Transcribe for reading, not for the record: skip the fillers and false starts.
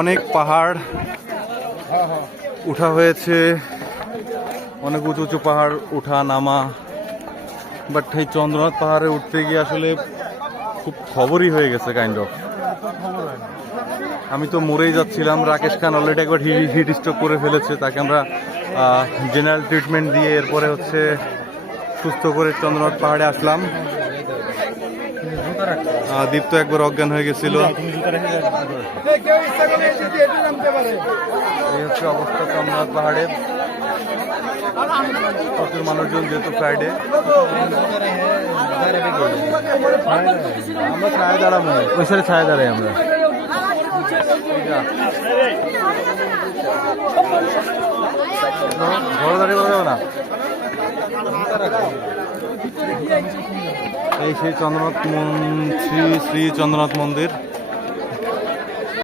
অনেক পাহাড় উঠা হয়েছে, অনেক উঁচু উঁচু পাহাড় উঠা নামা, বাট এই চন্দ্রনাথ পাহাড়ে উঠতে গিয়ে আসলে খুব খবরই হয়ে গেছে কাইন্ড অফ। আমি তো মরেই যাচ্ছিলাম। রাকেশ খান অলরেডি একবার হিট স্ট্রোক করে ফেলেছে, তাকে আমরা জেনারেল ট্রিটমেন্ট দিয়ে এরপরে হচ্ছে সুস্থ করে চন্দ্রনাথ পাহাড়ে আসলাম। দীপ্ত একবার অজ্ঞান হয়ে গেছিল। এই হচ্ছে অবস্থা চন্দ্রনাথ পাহাড়ে, প্রচুর মানুষজন, যেহেতু ফ্রাইডে। আমরা ছায়া দাঁড়াবো, ওই সাইডে ছায়া দাঁড়াই আমরা। ঘর দাঁড়িয়ে বলা যাবে না। এই সেই চন্দ্রনাথ শ্রী শ্রী চন্দ্রনাথ মন্দির।